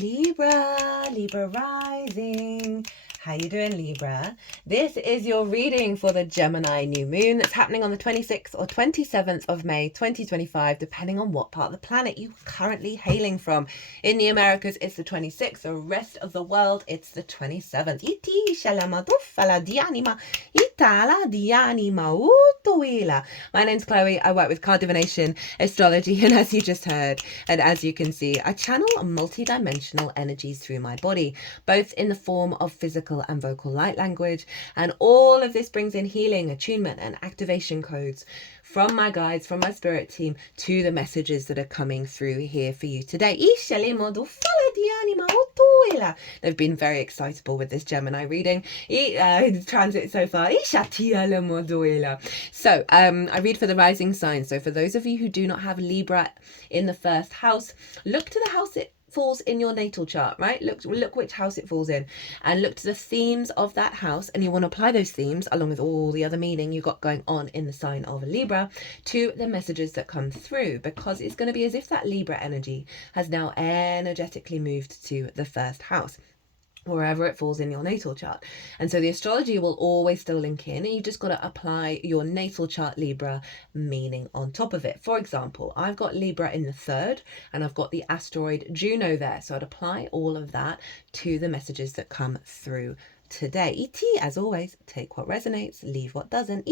Libra rising. How you doing, Libra? This is your reading for the Gemini new moon that's happening on the 26th or 27th of May 2025, depending on what part of the planet you're currently hailing from. In the Americas, it's the 26th. The rest of the world, it's the 27th. My name's Chloe. I work with card divination, astrology, and as you just heard, and as you can see, I channel multi-dimensional energies through my body, both in the form of physical and vocal light language, and all of this brings in healing, attunement, and activation codes from my guides, from my spirit team, to the messages that are coming through here for you today. They've been very excitable with this Gemini reading. Transit so far. So I read for the rising sign. So for those of you who do not have Libra in the first house, look to the house it falls in your natal chart, right? Look which house it falls in, and look to the themes of that house, and you want to apply those themes along with all the other meaning you got going on in the sign of Libra to the messages that come through, because it's going to be as if that Libra energy has now energetically moved to the first house, wherever it falls in your natal chart. And so the astrology will always still link in, and you've just got to apply your natal chart Libra meaning on top of it. For example, I've got Libra in the 3rd, and I've got the asteroid Juno there, so I'd apply all of that to the messages that come through today. As always, take what resonates, leave what doesn't.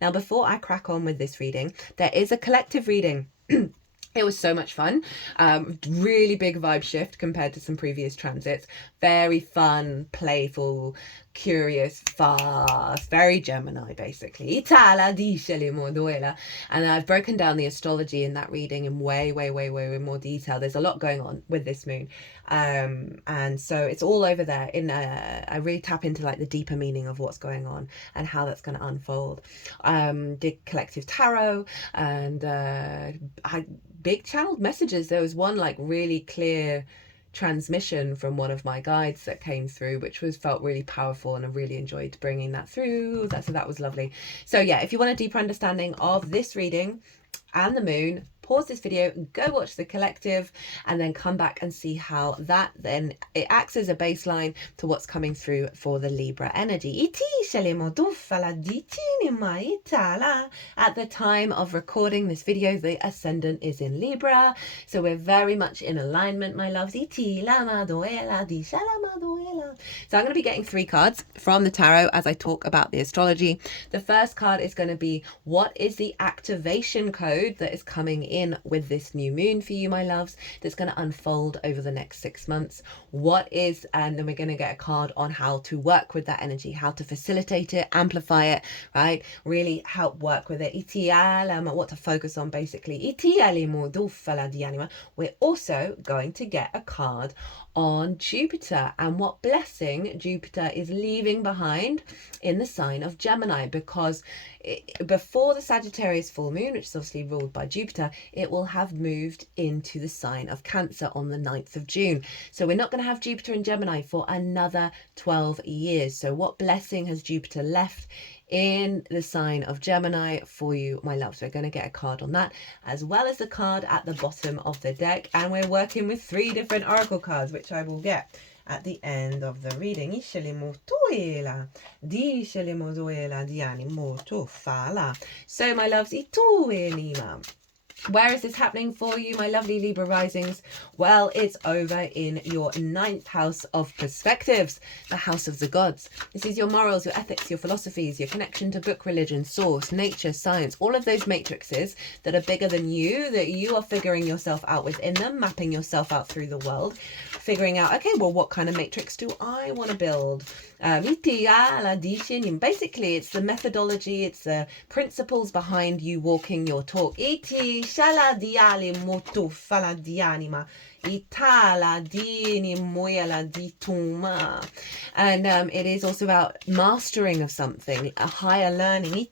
Now, before I crack on with this reading, there is a collective reading. It was so much fun. Really big vibe shift compared to some previous transits. Very fun, playful, curious, fast, very Gemini, basically. And I've broken down the astrology in that reading in way more detail. There's a lot going on with this moon. And so it's all over there. I really tap into like the deeper meaning of what's going on and how that's going to unfold. Did collective tarot, and I big channeled messages. There was one like really clear transmission from one of my guides that came through, which felt really powerful, and I really enjoyed bringing that through. So that was lovely. So yeah, if you want a deeper understanding of this reading and the moon, pause this video, go watch the collective, and then come back and see how that then it acts as a baseline to what's coming through for the Libra energy. At the time of recording this video, the ascendant is in Libra, so we're very much in alignment, my loves. So I'm going to be getting 3 cards from the tarot as I talk about the astrology. The first card is going to be, what is the activation code that is coming in with this new moon for you, my loves, that's going to unfold over the next 6 months? And then we're going to get a card on how to work with that energy, how to facilitate it, amplify it, right? Really help work with it. What to focus on, basically. We're also going to get a card on Jupiter and what blessing Jupiter is leaving behind in the sign of Gemini, because before the Sagittarius full moon, which is obviously ruled by Jupiter, it will have moved into the sign of Cancer on the 9th of June. So we're not going to have Jupiter in Gemini for another 12 years. So what blessing has Jupiter left in the sign of Gemini for you, my love? So we're going to get a card on that, as well as the card at the bottom of the deck, and we're working with 3 different oracle cards, which I will get at the end of the reading. So my loves, where is this happening for you, my lovely Libra risings? Well, it's over in your 9th house of perspectives, the house of the gods. This is your morals, your ethics, your philosophies, your connection to book, religion, source, nature, science, all of those matrices that are bigger than you, that you are figuring yourself out within them, mapping yourself out through the world, figuring out, okay, well, what kind of matrix do I want to build? Basically, it's the methodology, it's the principles behind you walking your talk. And it is also about mastering of something, a higher learning.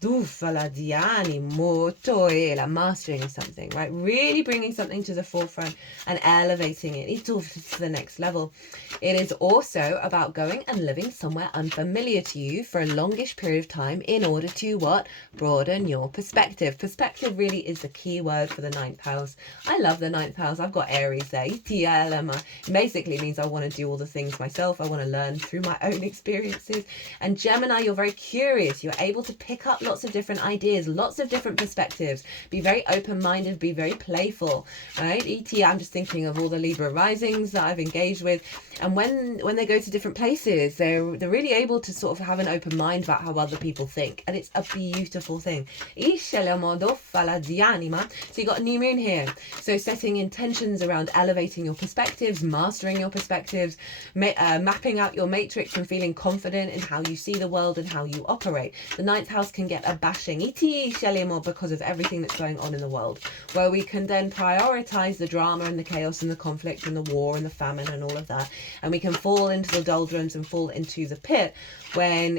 Dufala di animo toela, mastering of something, right? Really bringing something to the forefront and elevating it to the next level. It is also about going and living somewhere unfamiliar to you for a longish period of time in order to what? Broaden your perspective. Perspective really is the key word for the 9th house. I love the 9th house. I've got Aries there. It basically means I want to do all the things myself. I want to learn through my own experiences. And Gemini, you're very curious. You're able to pick up lots of different ideas, lots of different perspectives. Be very open-minded, be very playful, right? I'm just thinking of all the Libra risings that I've engaged with. And when they go to different places, they're really able to sort of have an open mind about how other people think. And it's a beautiful thing. So you got a new moon here. So setting intentions around elevating your perspectives, mastering your perspectives, mapping out your matrix and feeling confident in how you see the world and how you operate. The 9th house can get a bashing because of everything that's going on in the world, where we can then prioritize the drama and the chaos and the conflict and the war and the famine and all of that, and we can fall into the doldrums and fall into the pit when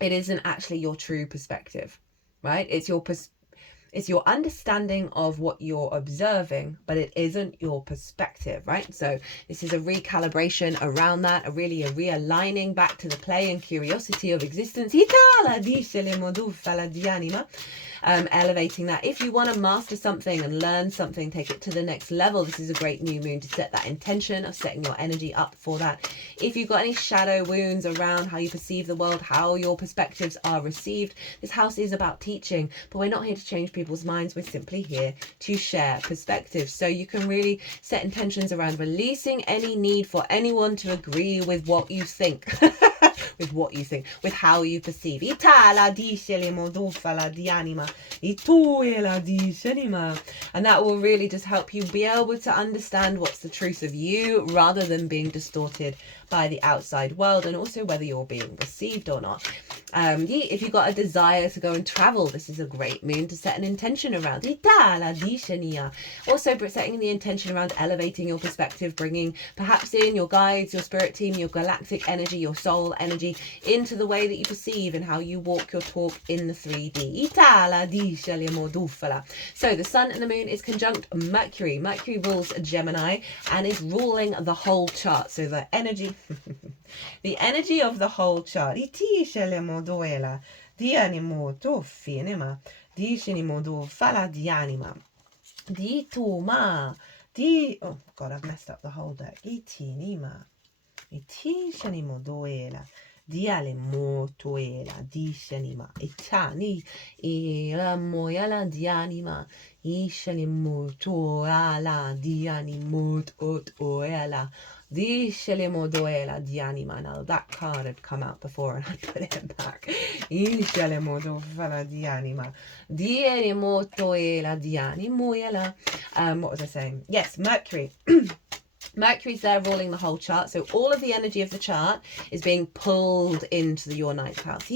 it isn't actually your true perspective, right? It's your understanding of what you're observing, but it isn't your perspective, right? So this is a recalibration around that, a realigning back to the play and curiosity of existence. Elevating that. If you want to master something and learn something, take it to the next level, this is a great new moon to set that intention of setting your energy up for that. If you've got any shadow wounds around how you perceive the world, how your perspectives are received, this house is about teaching, but we're not here to change people's minds. We're simply here to share perspectives. So you can really set intentions around releasing any need for anyone to agree with what you think. With how you perceive. And that will really just help you be able to understand what's the truth of you rather than being distorted by the outside world, and also whether you're being received or not. If you've got a desire to go and travel, this is a great moon to set an intention around. Also setting the intention around elevating your perspective, bringing perhaps in your guides, your spirit team, your galactic energy, your soul energy into the way that you perceive and how you walk your talk in the 3D. So the sun and the moon is conjunct Mercury. Mercury rules Gemini and is ruling the whole chart. So the energy the energy of the whole chart. Oh God, I've messed up the whole deck. Diale motoela dishanima etani ela moyala dianima ishani motoala diani motoela dishale modoela dianima. Now that card had come out before and I put it back. Ishale modofala dianima diani motoela diani moyala. What was I saying? Yes, Mercury. Mercury's there ruling the whole chart, so all of the energy of the chart is being pulled into your 9th house.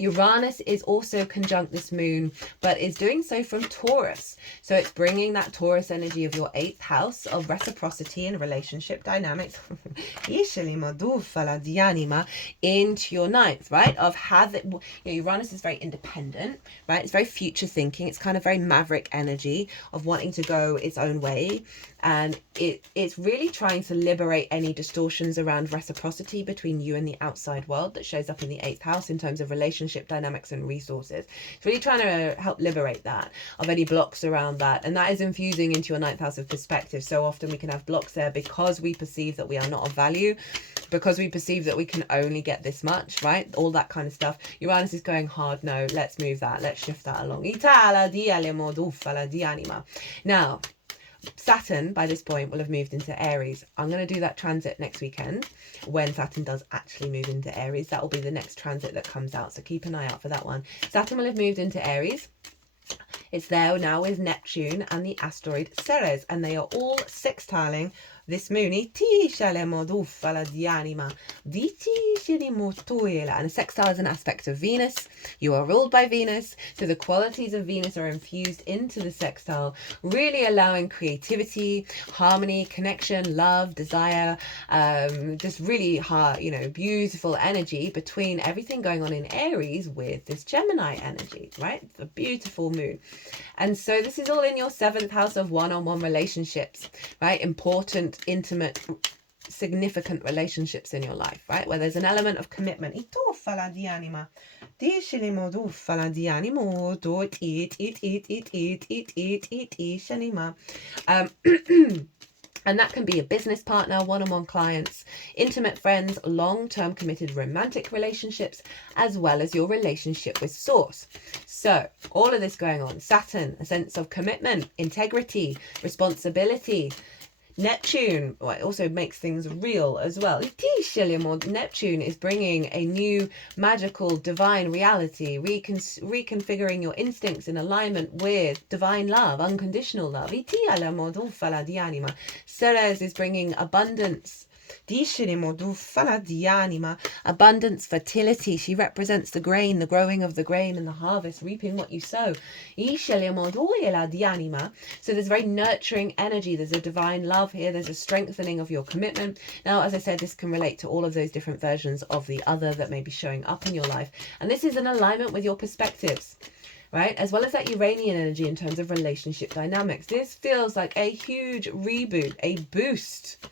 Uranus is also conjunct this moon, but is doing so from Taurus. So it's bringing that Taurus energy of your 8th house of reciprocity and relationship dynamics into your 9th, right? Uranus is very independent, right? It's very future thinking. It's kind of very maverick energy of wanting to go its own way, and it's really trying to liberate any distortions around reciprocity between you and the outside world that shows up in the 8th house in terms of relationship dynamics and resources. It's really trying to help liberate that of any blocks around that, and that is infusing into your 9th house of perspective. So often we can have blocks there because we perceive that we are not of value, because we perceive that we can only get this much, right? All that kind of stuff. Uranus is going hard. No, let's move that. Let's shift that along. Now, Saturn, by this point, will have moved into Aries. I'm going to do that transit next weekend when Saturn does actually move into Aries. That will be the next transit that comes out, so keep an eye out for that one. Saturn will have moved into Aries. It's there now with Neptune and the asteroid Ceres, and they are all sextiling this moon, and a sextile is an aspect of Venus. You are ruled by Venus, so the qualities of Venus are infused into the sextile, really allowing creativity, harmony, connection, love, desire, just really hard, beautiful energy between everything going on in Aries with this Gemini energy, right? A beautiful moon. And so this is all in your 7th house of one-on-one relationships, right? Important, intimate, significant relationships in your life, right? Where there's an element of commitment. And that can be a business partner, one-on-one clients, intimate friends, long-term committed romantic relationships, as well as your relationship with Source. So all of this going on. Saturn, a sense of commitment, integrity, responsibility. Neptune, well, it also makes things real as well. Neptune is bringing a new magical divine reality, reconfiguring your instincts in alignment with divine love, unconditional love. Ceres is bringing abundance. Abundance, fertility. She represents the grain, the growing of the grain and the harvest, reaping what you sow. So there's very nurturing energy. There's a divine love here. There's a strengthening of your commitment. Now, as I said, this can relate to all of those different versions of the other that may be showing up in your life. And this is in alignment with your perspectives, right? As well as that Uranian energy in terms of relationship dynamics. This feels like a huge reboot, a boost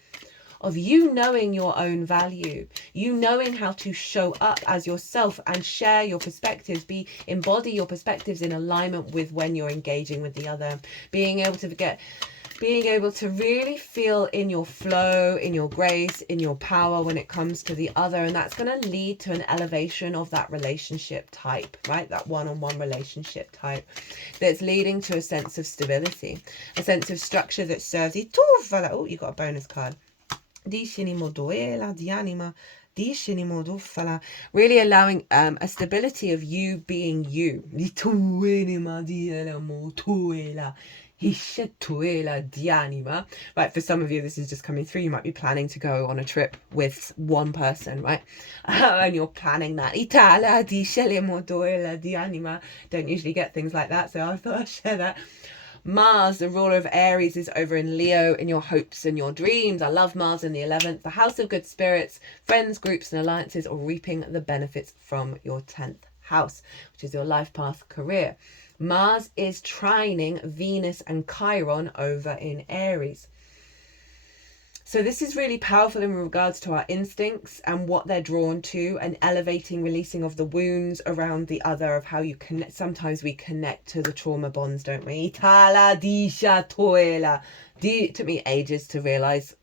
of you knowing your own value, you knowing how to show up as yourself and share your perspectives, embody your perspectives in alignment with when you're engaging with the other, being able to really feel in your flow, in your grace, in your power when it comes to the other. And that's going to lead to an elevation of that relationship type, right? That one-on-one relationship type that's leading to a sense of stability, a sense of structure that serves you. Oh, you got a bonus card. Really allowing a stability of you being you. Right, for some of you this is just coming through. You might be planning to go on a trip with one person, right? And you're planning that. Don't usually get things like that, so I thought I'd share that. Mars, the ruler of Aries, is over in Leo in your hopes and your dreams. I love Mars in the 11th, the house of good spirits, friends, groups and alliances, or reaping the benefits from your 10th house, which is your life path, career. Mars is trining Venus and Chiron over in Aries. So this is really powerful in regards to our instincts and what they're drawn to, and elevating, releasing of the wounds around the other, of how you connect. Sometimes we connect to the trauma bonds, don't we? It took me ages to realize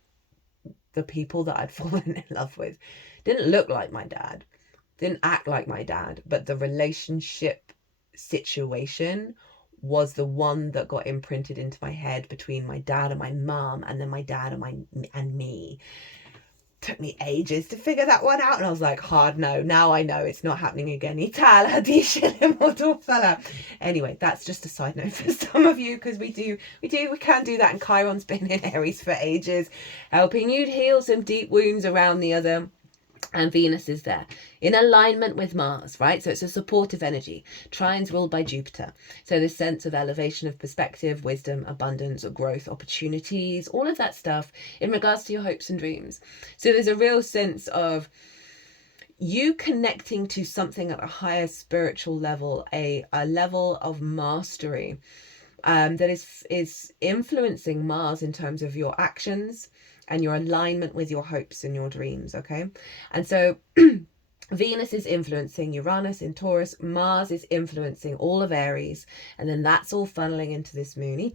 the people that I'd fallen in love with didn't look like my dad, didn't act like my dad, but the relationship situation was the one that got imprinted into my head between my dad and my mom, and then my dad and me. Took me ages to figure that one out, and I was like, hard no. Now I know it's not happening again. Anyway, that's just a side note for some of you, because we can do that, and Chiron's been in Aries for ages, helping you heal some deep wounds around the other. And Venus is there in alignment with Mars, right? So it's a supportive energy. Trines ruled by Jupiter. So this sense of elevation of perspective, wisdom, abundance, growth, opportunities, all of that stuff in regards to your hopes and dreams. So there's a real sense of you connecting to something at a higher spiritual level, a level of mastery that is influencing Mars in terms of your actions and your alignment with your hopes and your dreams, okay? And so Venus is influencing Uranus in Taurus, Mars is influencing all of Aries, and then that's all funneling into this moon.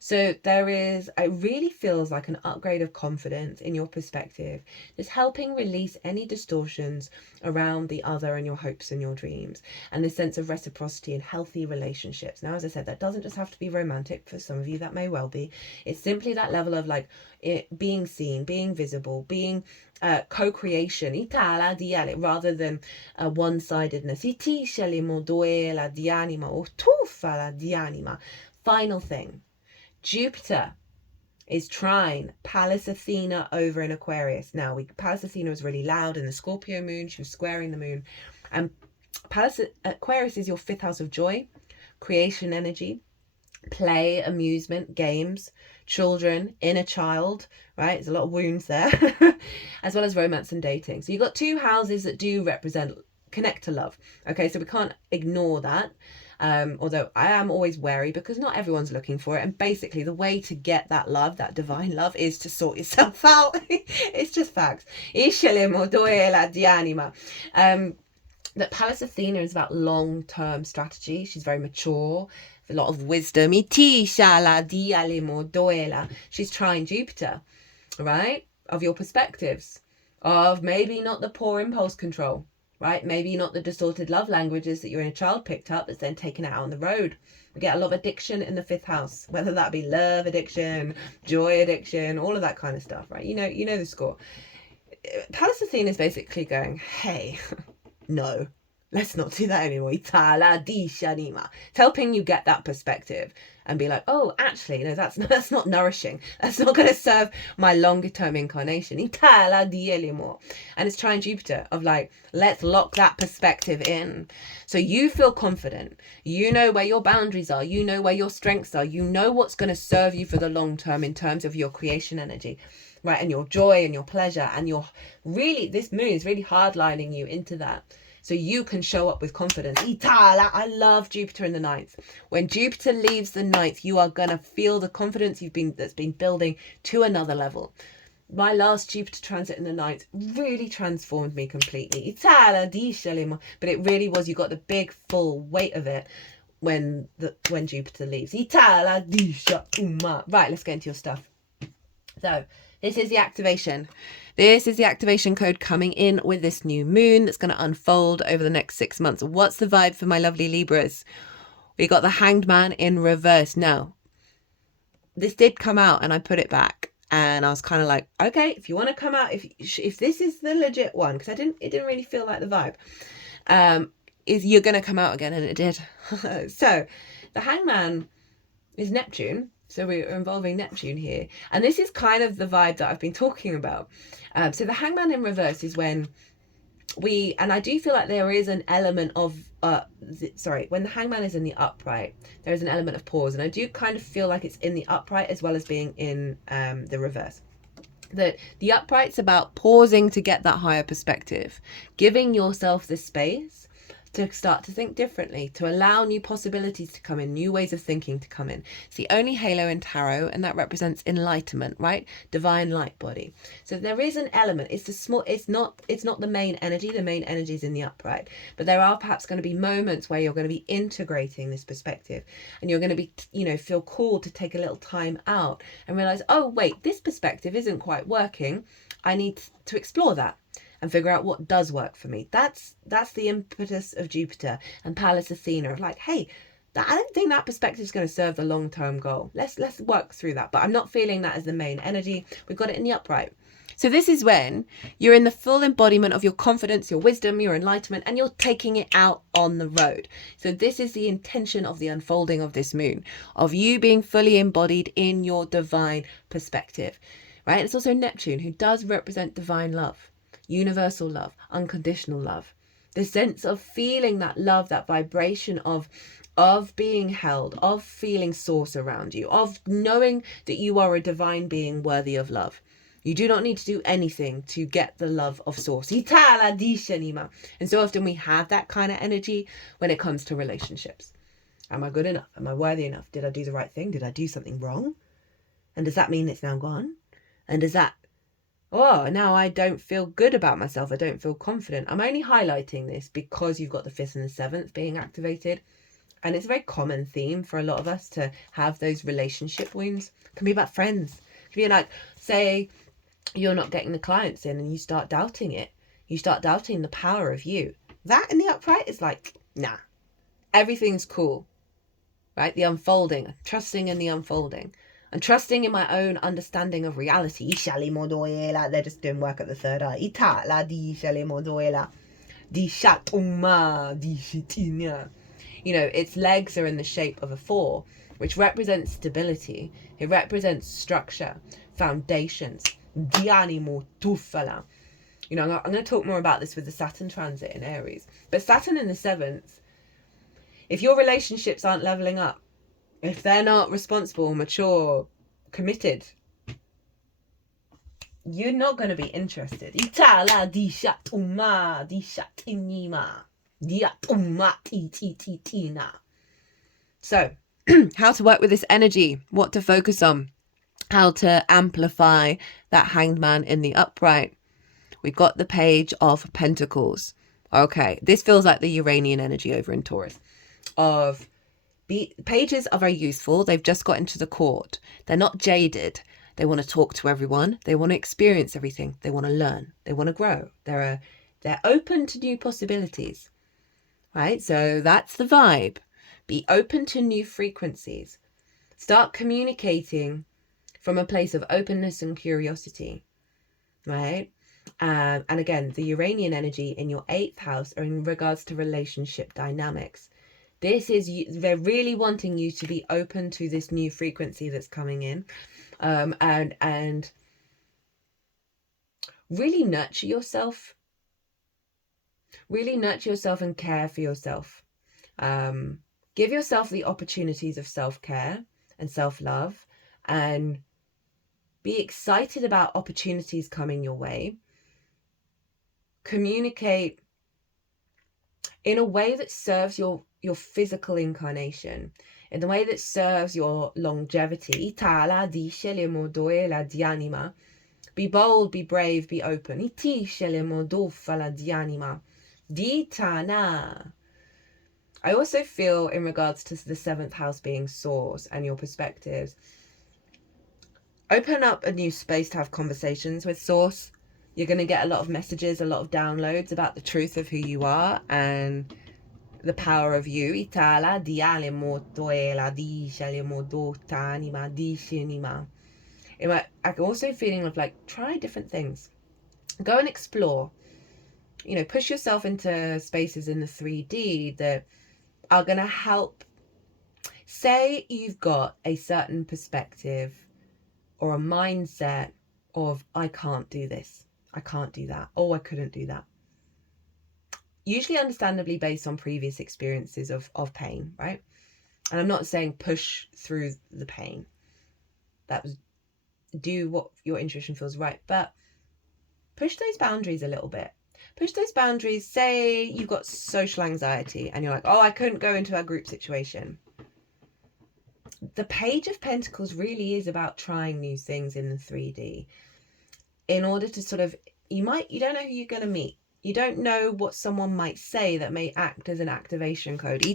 So it really feels like an upgrade of confidence in your perspective, just helping release any distortions around the other and your hopes and your dreams, and this sense of reciprocity and healthy relationships. Now, as I said, that doesn't just have to be romantic. For some of you that may well be. It's simply that level of like being seen, being visible, being co-creation, rather than one-sidedness. Final thing, Jupiter is trine Pallas Athena over in Aquarius. Now, Pallas Athena was really loud in the Scorpio moon. She was squaring the moon. And Aquarius is your 5th house of joy, creation energy, play, amusement, games, children, inner child, right? There's a lot of wounds there, as well as romance and dating. So you've got 2 houses that do represent connect to love. Okay, so we can't ignore that. Although I am always wary because not everyone's looking for it. And basically the way to get that love, that divine love, is to sort yourself out. It's just facts. That Pallas Athena is about long-term strategy. She's very mature, a lot of wisdom. She's trying Jupiter, right? Of your perspectives, of maybe not the poor impulse control, right? Maybe not the distorted love languages that your inner child picked up that's then taken it out on the road. We get a lot of addiction in the 5th house, whether that be love addiction, joy addiction, all of that kind of stuff, right? You know the score. Pallas Athena is basically going, hey, no, let's not do that anymore. It's helping you get that perspective and be like, oh, actually, no, that's not nourishing. That's not going to serve my longer term incarnation. And it's trying Jupiter of like, let's lock that perspective in. So you feel confident. You know where your boundaries are. You know where your strengths are. You know what's going to serve you for the long term in terms of your creation energy, right? And your joy and your pleasure. And this moon is really hardlining you into that. So you can show up with confidence. I love Jupiter in the 9th. When Jupiter leaves the 9th, you are going to feel the confidence that's been building to another level. My last Jupiter transit in the 9th really transformed me completely. But it really was, you got the big full weight of it when Jupiter leaves. Right, let's get into your stuff. So this is the activation. This is the activation code coming in with this new moon that's going to unfold over the next 6 months. What's the vibe for my lovely Libras? We got the Hanged Man in reverse. Now, this did come out and I put it back. And I was kind of like, okay, if you want to come out, if this is the legit one, because it didn't really feel like the vibe, is you're going to come out again. And it did. So the Hanged Man is Neptune. So we're involving Neptune here. And this is kind of the vibe that I've been talking about. So the Hangman in reverse is when and I do feel like there is an element of, when the Hangman is in the upright, there is an element of pause. And I do kind of feel like it's in the upright as well as being in the reverse. That the upright's about pausing to get that higher perspective, giving yourself the space to start to think differently, to allow new possibilities to come in, new ways of thinking to come in. It's the only halo in tarot, and that represents enlightenment, right? Divine light body. So there is an element. It's not the main energy. The main energy is in the upright, but there are perhaps going to be moments where you're going to be integrating this perspective, and you're going to be, feel called to take a little time out and realize, oh wait, this perspective isn't quite working. I need to explore that and figure out what does work for me. That's the impetus of Jupiter and Pallas Athena of like, hey, I don't think that perspective is going to serve the long-term goal. Let's work through that. But I'm not feeling that as the main energy. We've got it in the upright. So this is when you're in the full embodiment of your confidence, your wisdom, your enlightenment, and you're taking it out on the road. So this is the intention of the unfolding of this moon, of you being fully embodied in your divine perspective, right? It's also Neptune, who does represent divine love. Universal love, unconditional love, the sense of feeling that love, that vibration of being held, of feeling source around you, of knowing that you are a divine being worthy of love. You do not need to do anything to get the love of source. And so often we have that kind of energy when it comes to relationships. Am I good enough? Am I worthy enough? Did I do the right thing? Did I do something wrong? And does that mean it's now gone? And does that, now I don't feel good about myself. I don't feel confident. I'm only highlighting this because you've got the 5th and the 7th being activated. And it's a very common theme for a lot of us to have those relationship wounds. It can be about friends. It can be like, say you're not getting the clients in and you start doubting it. You start doubting the power of you. That in the upright is like, nah, everything's cool, right? The unfolding, trusting in the unfolding. And trusting in my own understanding of reality. They're just doing work at the third eye. Its legs are in the shape of a 4. which represents stability. It represents structure, foundations. Dianimo tufala. You know, I'm going to talk more about this with the Saturn transit in Aries. But Saturn in the 7th, if your relationships aren't leveling up, if they're not responsible, mature, committed, you're not going to be interested. Itala di shatuma di shatinima diatuma tina. So, how to work with this energy, what to focus on, how to amplify that Hanged Man in the upright. We've got the Page of Pentacles. Okay, this feels like the Uranian energy over in Taurus. Pages are very useful. They've just got into the court. They're not jaded. They want to talk to everyone. They want to experience everything. They want to learn. They want to grow. They're open to new possibilities, right? So that's the vibe. Be open to new frequencies. Start communicating from a place of openness and curiosity, right? And again, the Uranian energy in your 8th house are in regards to relationship dynamics. They're really wanting you to be open to this new frequency that's coming in, and really nurture yourself. Really nurture yourself and care for yourself. Give yourself the opportunities of self-care and self-love, and be excited about opportunities coming your way. Communicate in a way that serves your physical incarnation, in the way that serves your longevity. Be bold, be brave, be open. I also feel, in regards to the 7th house being source and your perspectives, open up a new space to have conversations with source. You're going to get a lot of messages, a lot of downloads about the truth of who you are and the power of you. I'm also feeling of like, try different things. Go and explore. You know, push yourself into spaces in the 3D that are going to help. Say you've got a certain perspective or a mindset of, I can't do this, I can't do that, oh, I couldn't do that. Usually understandably based on previous experiences of pain, right? And I'm not saying push through the pain. That was, do what your intuition feels right, but push those boundaries a little bit. Push those boundaries. Say you've got social anxiety and you're like, oh, I couldn't go into a group situation. The Page of Pentacles really is about trying new things in the 3D in order to sort of, you don't know who you're going to meet. You don't know what someone might say that may act as an activation code. And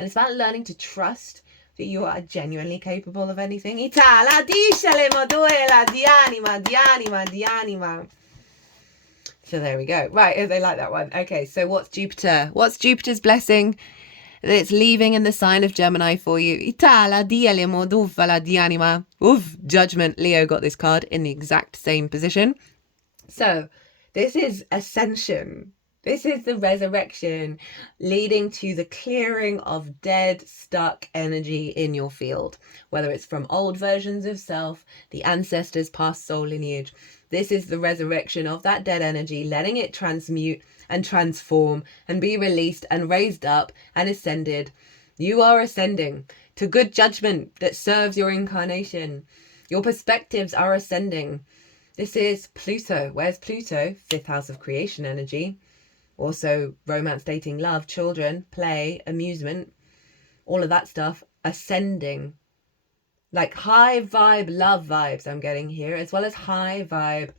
it's about learning to trust that you are genuinely capable of anything. So there we go. Right, they like that one. Okay, so what's Jupiter? What's Jupiter's blessing? It's leaving in the sign of Gemini for you. Oof, Judgment. Leo got this card in the exact same position. So this is Ascension. This is the resurrection, leading to the clearing of dead, stuck energy in your field, whether it's from old versions of self, the ancestors' past soul lineage. This is the resurrection of that dead energy, letting it transmute and transform and be released and raised up and ascended. You are ascending to good judgment that serves your incarnation. Your perspectives are ascending. This is Pluto. Where's Pluto? 5th house of creation energy. Also romance, dating, love, children, play, amusement, all of that stuff. Ascending. Like high vibe love vibes I'm getting here, as well as high vibe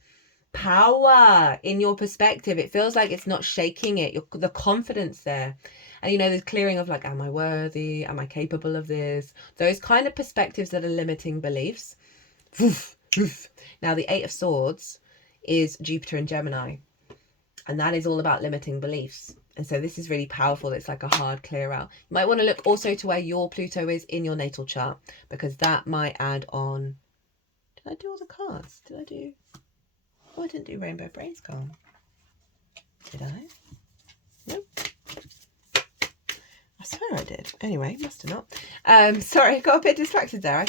power in your perspective. It feels like it's not shaking it. The confidence there. And, you know, the clearing of like, am I worthy? Am I capable of this? Those kind of perspectives that are limiting beliefs. Now, the 8 of Swords is Jupiter and Gemini. And that is all about limiting beliefs. And so this is really powerful. It's like a hard clear out. You might want to look also to where your Pluto is in your natal chart, because that might add on. Did I do all the cards? Did I do? Oh, I didn't do Rainbow Brainskull. Did I? Nope. I swear I did. Anyway, must have not. Sorry, I got a bit distracted there.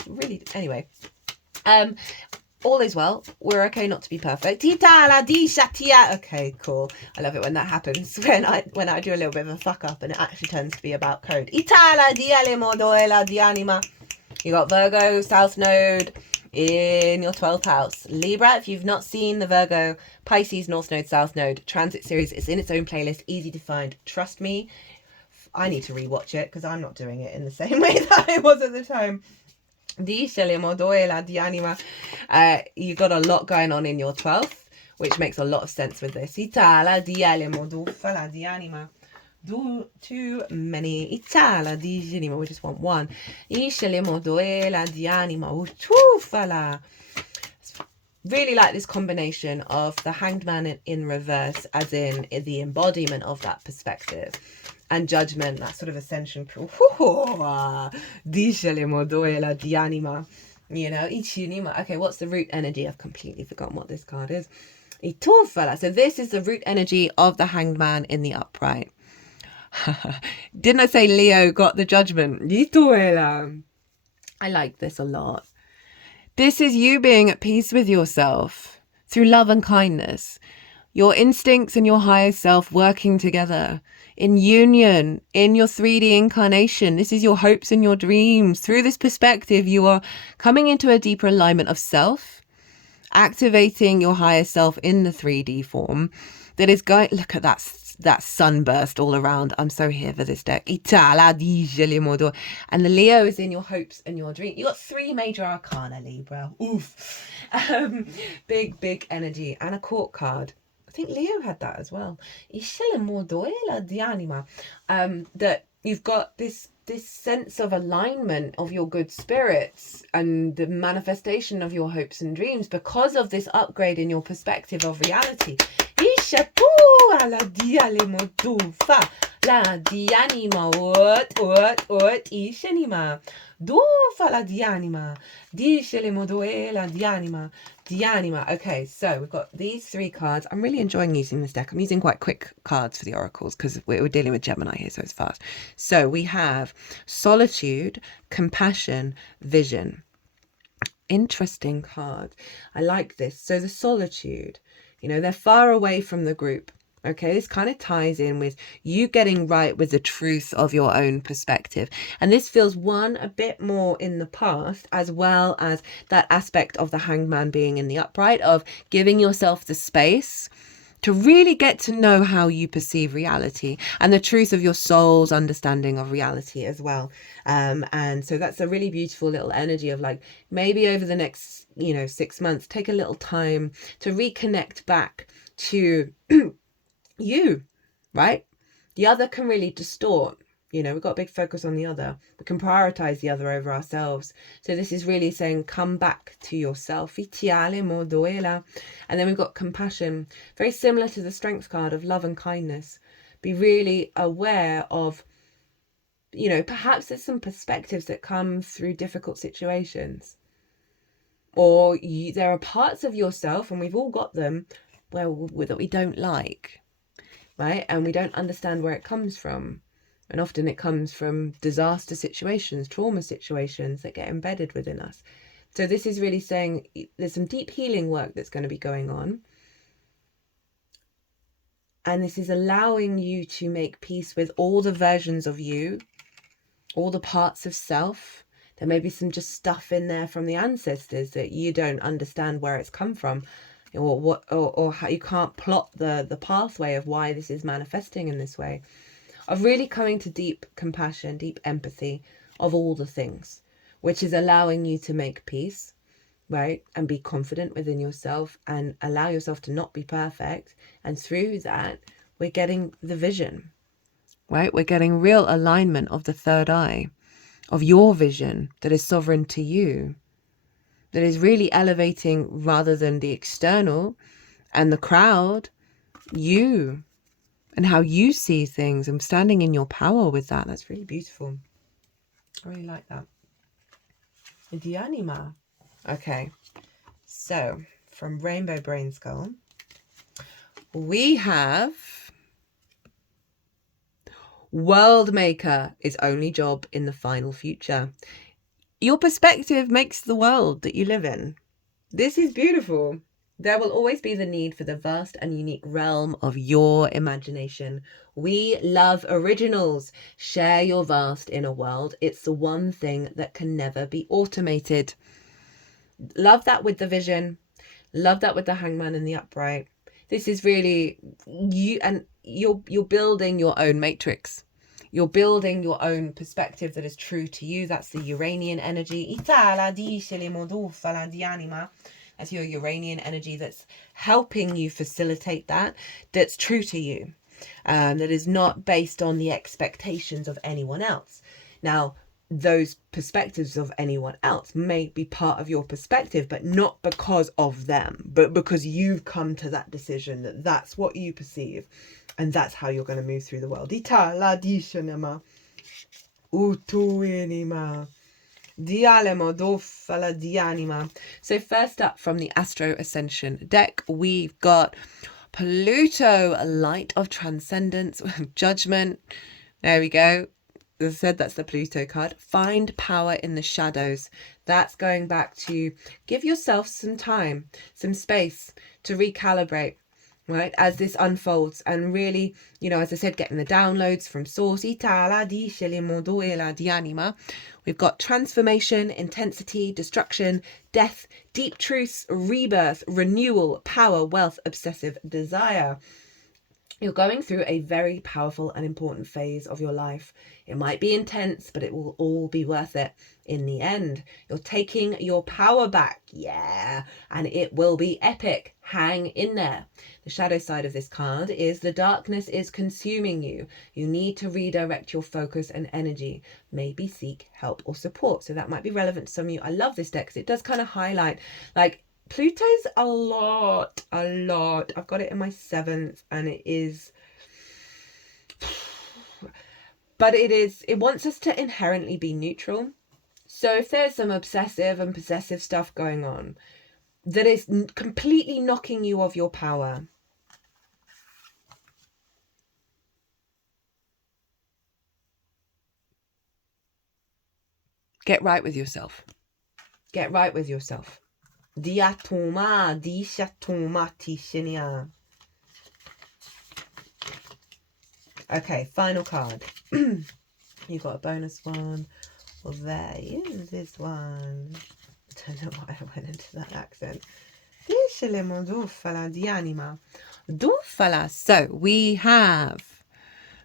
Anyway. All is well. We're okay not to be perfect. Okay, cool. I love it when that happens. When I do a little bit of a fuck up and it actually turns to be about code. You got Virgo, South Node in your 12th house. Libra, if you've not seen the Virgo, Pisces, North Node, South Node transit series, it's in its own playlist, easy to find. Trust me, I need to rewatch it because I'm not doing it in the same way that I was at the time. You got a lot going on in your 12th, which makes a lot of sense with this. Too many. We just want one. Really like this combination of the Hanged Man in reverse, as in the embodiment of that perspective, and Judgment, that sort of Ascension. You know, okay, what's the root energy? I've completely forgotten what this card is. So this is the root energy of the Hanged Man in the upright. Didn't I say Leo got the Judgment? I like this a lot. This is you being at peace with yourself through love and kindness. Your instincts and your higher self working together in union in your 3D incarnation. This is your hopes and your dreams. Through this perspective, you are coming into a deeper alignment of self, activating your higher self in the 3D form that is going. Look at that sunburst all around. I'm so here for this deck. And the Leo is in your hopes and your dreams. You got 3 major arcana, Libra. Oof. Big energy. And a court card. I think Leo had that as well. That you've got this sense of alignment of your good spirits and the manifestation of your hopes and dreams because of this upgrade in your perspective of reality. Okay, so we've got these 3 cards. I'm really enjoying using this deck. I'm using quite quick cards for the oracles because we're dealing with Gemini here, so it's fast. So we have Solitude, Compassion, Vision. Interesting card. I like this. So the Solitude, you know, they're far away from the group. Okay, this kind of ties in with you getting right with the truth of your own perspective. And this feels a bit more in the past, as well as that aspect of the Hanged Man being in the upright, of giving yourself the space to really get to know how you perceive reality and the truth of your soul's understanding of reality as well. And so that's a really beautiful little energy of like, maybe over the next, 6 months, take a little time to reconnect back to you, right? The other can really distort. We've got a big focus on the other. We can prioritize the other over ourselves. So this is really saying, come back to yourself. And then we've got compassion, very similar to the strength card of love and kindness. Be really aware of, perhaps there's some perspectives that come through difficult situations. Or there are parts of yourself, and we've all got them, that we don't like. Right? And we don't understand where it comes from. And often it comes from disaster situations, trauma situations that get embedded within us. So this is really saying there's some deep healing work that's going to be going on. And this is allowing you to make peace with all the versions of you, all the parts of self. There may be some just stuff in there from the ancestors that you don't understand where it's come from. Or how you can't plot the pathway of why this is manifesting in this way, of really coming to deep compassion, deep empathy of all the things, which is allowing you to make peace, right? And be confident within yourself and allow yourself to not be perfect. And through that, we're getting the vision, right? We're getting real alignment of the third eye, of your vision that is sovereign to you, that is really elevating rather than the external and the crowd, you and how you see things and standing in your power with that. That's really beautiful. I really like that. The anima. Okay, so from Rainbow Brainskull, we have World maker is only job in the final future. Your perspective makes the world that you live in. This is beautiful. There will always be the need for the vast and unique realm of your imagination. We love originals. Share your vast inner world. It's the one thing that can never be automated. Love that with the Vision. Love that with the Hangman and the Upright. This is really you, and you're building your own matrix. You're building your own perspective that is true to you. That's the Uranian energy. That's your Uranian energy that's helping you facilitate that. That's true to you. That is not based on the expectations of anyone else. Now, those perspectives of anyone else may be part of your perspective, but not because of them, but because you've come to that decision that that's what you perceive, and that's how you're going to move through the world. So first up from the Astro Ascension deck, we've got Pluto, Light of Transcendence, Judgment. There we go. As I said, that's the Pluto card. Find power in the shadows. That's going back to give yourself some time, some space to recalibrate, right, as this unfolds. And really, you know, as I said, getting the downloads from source. We've got transformation, intensity, destruction, death, deep truths, rebirth, renewal, power, wealth, obsessive desire. You're going through a very powerful and important phase of your life. It might be intense, but it will all be worth it in the end. You're taking your power back. Yeah. And it will be epic. Hang in there. The shadow side of this card is the darkness is consuming you. You need to redirect your focus and energy. Maybe seek help or support. So that might be relevant to some of you. I love this deck because it does kind of highlight, like, Pluto's a lot. I've got it in my 7th, and it is, but it wants us to inherently be neutral. So if there's some obsessive and possessive stuff going on that is completely knocking you off your power, get right with yourself. Get right with yourself. Diatoma, dishatoma, tishinia. Okay, final card. You got a bonus one. Well, there is this one. I don't know why I went into that accent. So we have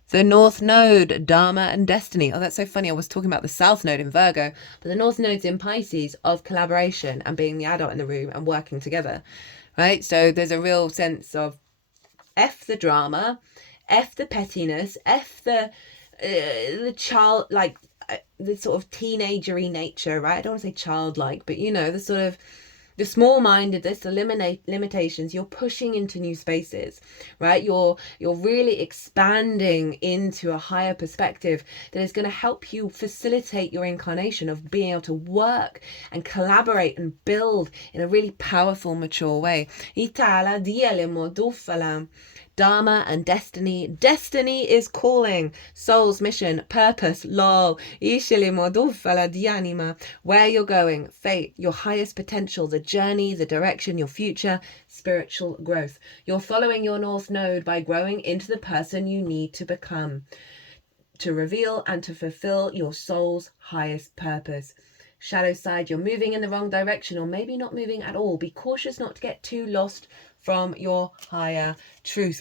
the North Node, Dharma and Destiny. Oh, that's so funny. I was talking about the South Node in Virgo, but the North Node's in Pisces, of collaboration and being the adult in the room and working together, right? So there's a real sense of F the drama, F the pettiness, F the child, like the sort of teenagery nature, right? I don't want to say childlike, but you know, the sort of the small-mindedness, the limitations. You're pushing into new spaces, right? You're really expanding into a higher perspective that is going to help you facilitate your incarnation of being able to work and collaborate and build in a really powerful, mature way. Dharma and destiny. Destiny is calling. Soul's mission, purpose, lol. Where you're going, fate, your highest potential, the journey, the direction, your future, spiritual growth. You're following your North Node by growing into the person you need to become, to reveal and to fulfill your soul's highest purpose. Shadow side, you're moving in the wrong direction, or maybe not moving at all. Be cautious not to get too lost from your higher truth.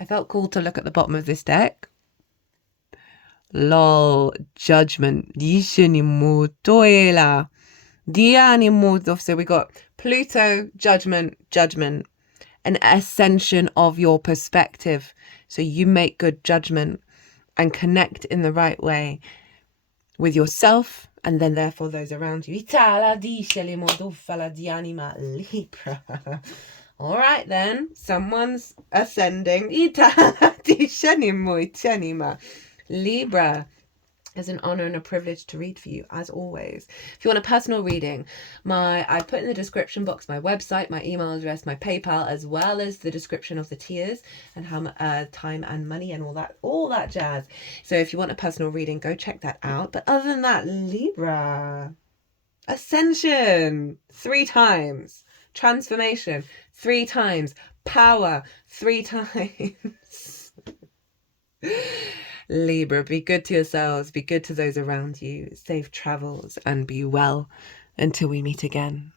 I felt cool to look at the bottom of this deck. Lol, judgment. So we got Pluto, judgment, an ascension of your perspective. So you make good judgment and connect in the right way with yourself and then therefore those around you. Libra. All right then, someone's ascending. Libra. It's an honor and a privilege to read for you, as always. If you want a personal reading, I've put in the description box my website, my email address, my PayPal, as well as the description of the tiers and how time and money and all that jazz. So if you want a personal reading, go check that out. But other than that, Libra, Ascension 3 times, transformation 3 times, power 3 times. Libra, be good to yourselves, be good to those around you, safe travels, and be well until we meet again.